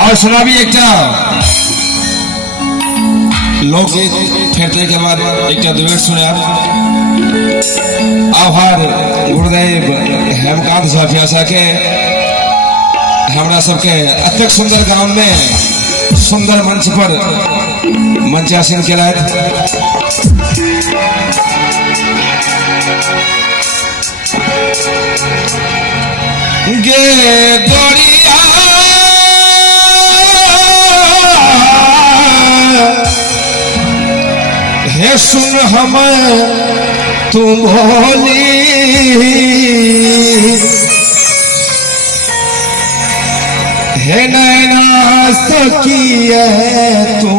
और सुनाबी एक लोकगीत फेरने के बाद एक दुबेट सुने आभार गुरुदेव हेमकांत झाफिया के हमरा सबके अत्यंत सुंदर गांव में सुंदर मंच पर मंचासन के गे गोरिया हे सुन हम तुम भोली हे नैना सखिए तू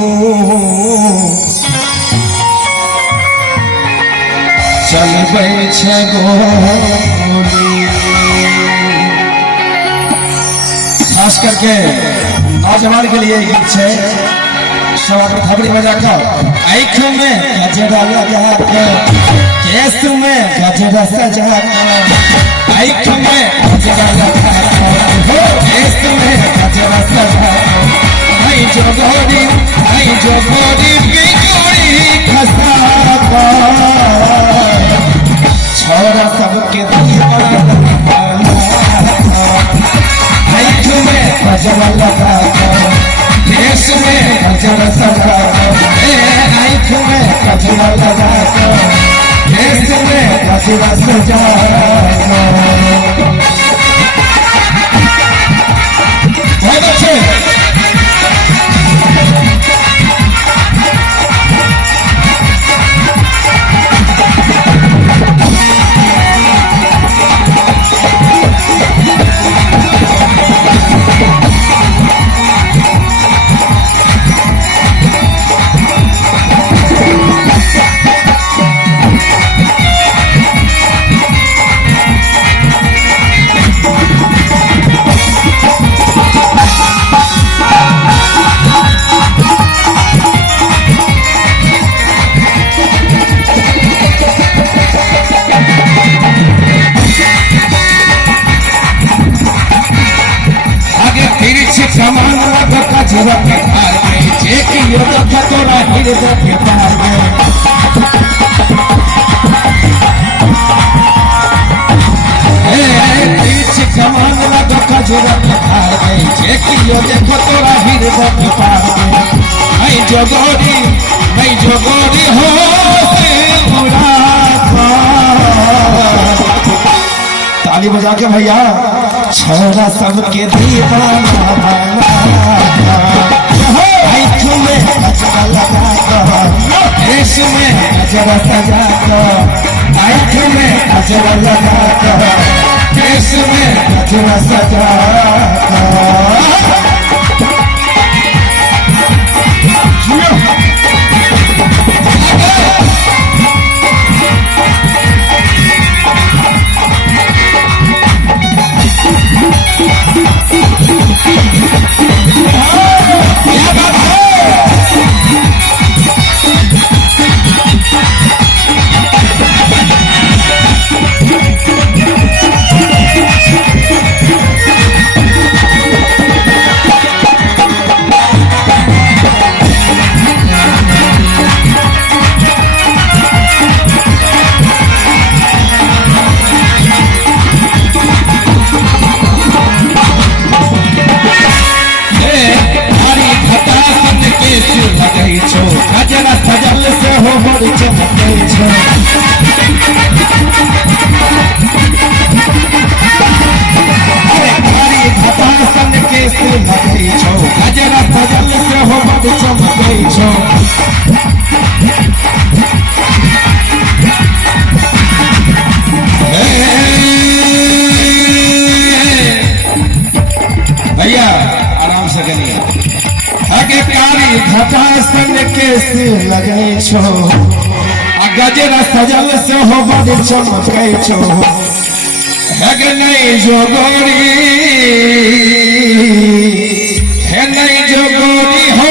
चल बैठ गोली। खास करके नौजवान के लिए गीत है सब खबरी बजा कर आँख में गजरा लगा कर केस में गजरा सजा कर आँख में गजरा लगा कर केस में गजरा सजा कर आई जो गोरी बिगड़ी खसा छोरा सबके आँख में गजरा लगा कर केस में गजरा सजा आँख में गजरा लगा कर केस में गजरा सजा बहुत अच्छे। जोगोरी हो ताली बजा के भैया छोरा सबके दीवाना आँख में गजरा लगा कर केस में गजरा सजा कर आँख में गजरा लगा कर केस में गजरा सजा कर गजरा सजल से हो बड़ी चमके छो अरे भारी घटासन के से लगे छो गजरा सजल से हो बड़ी चमके छो भैया आराम से करिए आगे कारी घटासन के से लगे छो गजरा सजल से हो बड़ी चमके छो है नहीं जो गोरी है नहीं जो गोरी हो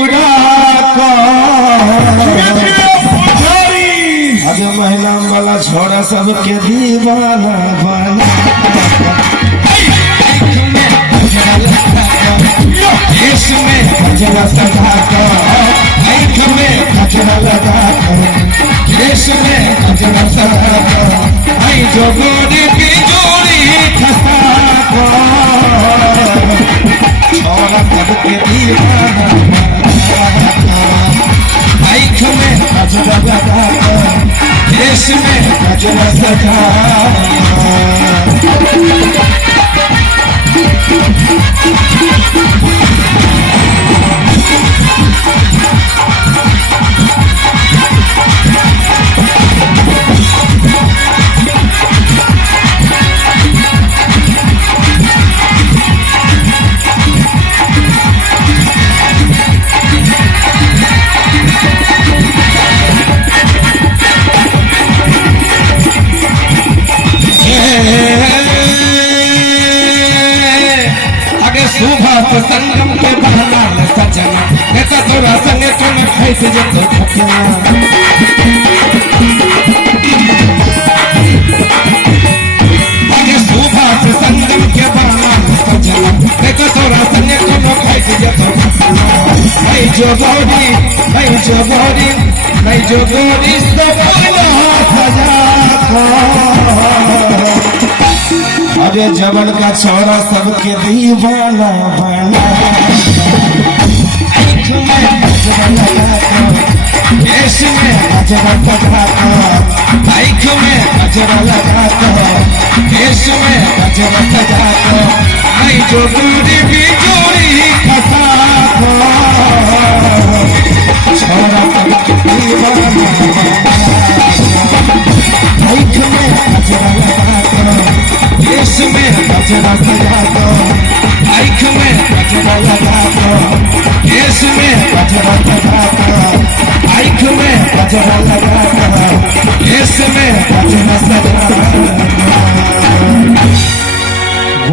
उड़ा आज महिला वाला छोरा सबके दीवाना बना गजरा सजा सुभाष संगम के बहना सजना नेता तोरा संगे तुम फैस जतो खपिया सुभाष संगम के बहना सजना नेता तोरा संगे तुम फैस जतो नहीं जो गोरी सजा अरे जबल का छोरा सबके दीवाना बना आँख में गजरा लगा केस में गजरा सजा आँख में गजरा लगा केस में गजरा सजा नहीं जो दूरी भी जोड़ी फसा छोरा सबके दीवाना आँख में गजरा लगा केस में गजरा सजा दो आँख में गजरा लगा दो केस में गजरा सजा दो आँख में गजरा लगा दो केस में गजरा